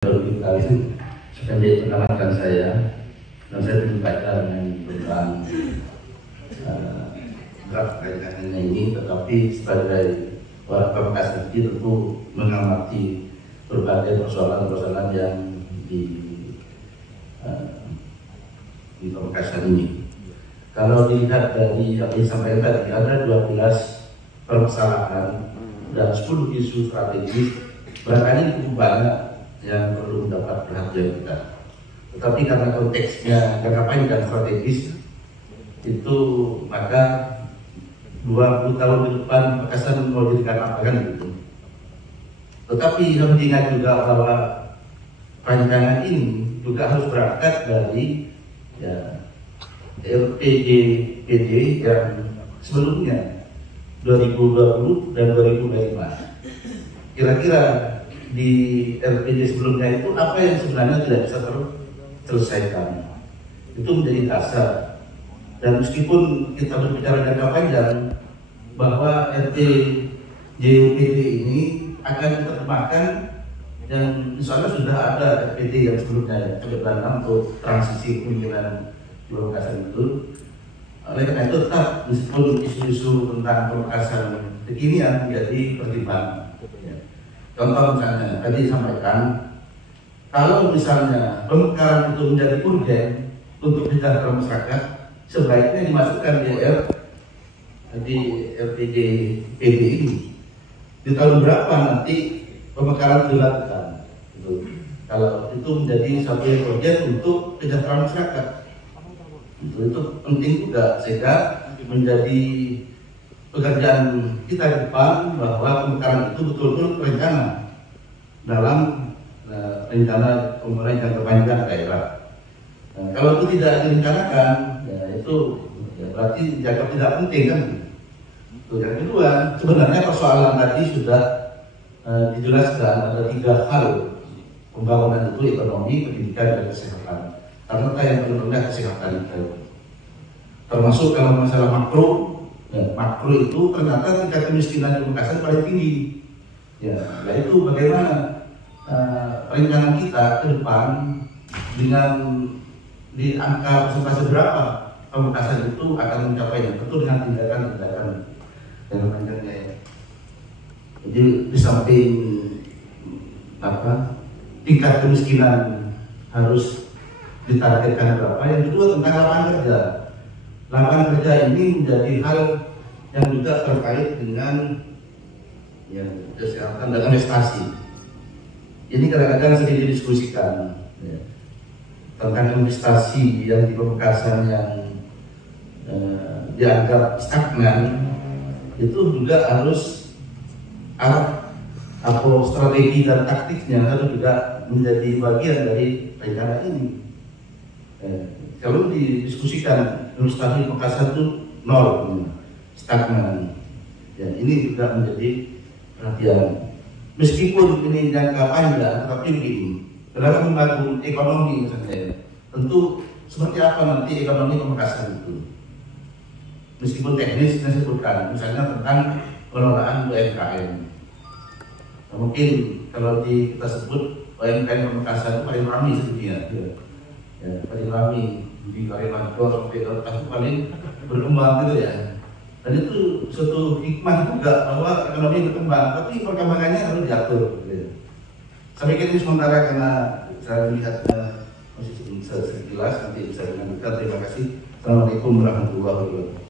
Baru kalian menjadi pengamatan saya dan saya berbaca tentang draft rancangannya ini, tetapi sebagai orang Pamekasan tentu mengamati berbagai persoalan-persoalan yang di Pamekasan ini. Kalau dilihat dari apa yang disampaikan tadi, ada 12 permasalahan dan 10 isu strategis, barangkali cukup banyak yang perlu mendapat perhatian kita. Tetapi karena konteksnya jangka panjang strategis itu, maka 20 tahun ke depan Pamekasan mau jadikan apa kan gitu. Tetapi harus diingat juga bahwa rancangan ini juga harus berangkat dari LPJPD yang sebelumnya 2020 dan 2025. Kira-kira di LPJ sebelumnya itu apa yang sebenarnya tidak bisa terselesaikan, itu menjadi dasar. Dan meskipun kita berbicara jangka panjang bahwa LPJPD ini akan diterjemahkan, dan insya Allah sudah ada LPD yang sebelumnya kebetulan untuk transisi kepemimpinan di Pamekasan itu. Oleh karena itu tetap meskipun isu-isu tentang Pamekasan kekinian menjadi pertimbangan. Contoh misalnya tadi disampaikan, kalau misalnya pemekaran itu menjadi urgen untuk kesejahteraan masyarakat, sebaiknya dimasukkan di LPJPD ini. Di tahun berapa nanti pemekaran dilakukan? Kalau itu menjadi satu yang urgen untuk kesejahteraan masyarakat, itu penting juga, sehingga menjadi pekerjaan kita ke depan bahwa pemekaran itu betul-betul terencana dalam rencana pembangunan jangka panjang daerah. Kalau itu tidak direncanakan, ya itu berarti dianggap tidak penting kan. Yang kedua, sebenarnya persoalan tadi sudah dijelaskan, ada 3 hal pembangunan itu: ekonomi, pendidikan, dan kesehatan. Karena yang paling rendah kesehatan itu, termasuk kalau masalah makro. Makro itu ternyata tingkat kemiskinan di Pamekasan paling tinggi. Nah itu bagaimana rencana kita ke depan dengan di angka persentase berapa Pamekasan itu akan mencapainya, tentu dengan tindakan-tindakan yang panjangnya. Jadi di samping tingkat kemiskinan harus ditargetkan berapa, yang kedua tentang lapangan kerja. Lapangan kerja ini menjadi hal yang juga terkait dengan kesehatan dan investasi. Ini kadang-kadang sering didiskusikan tentang investasi yang di Pamekasan yang dianggap stagnan, itu juga harus strategi dan taktiknya harus juga menjadi bagian dari rencana ini. Kalau didiskusikan investasi Pamekasan itu 0, stagnan. Ini juga menjadi perhatian. Meskipun ini jangka panjang, tapi begini, dalam membangun ekonomi misalnya, tentu seperti apa nanti ekonomi Pamekasan itu. Meskipun teknis saya sebutkan, misalnya tentang pengelolaan UMKM. Mungkin kalau kita sebut UMKM Pamekasan paling ramai sedunia, paling ramai di Kalimantan sampai ke paling berkembang gitu ya. Dan itu suatu hikmah juga bahwa ekonomi berkembang, tapi perkembangannya harus diatur. Saya pikir ini sementara karena saya melihatnya masih sekilas, nanti bisa dilanjutkan. Terima kasih. Assalamualaikum warahmatullahi wabarakatuh.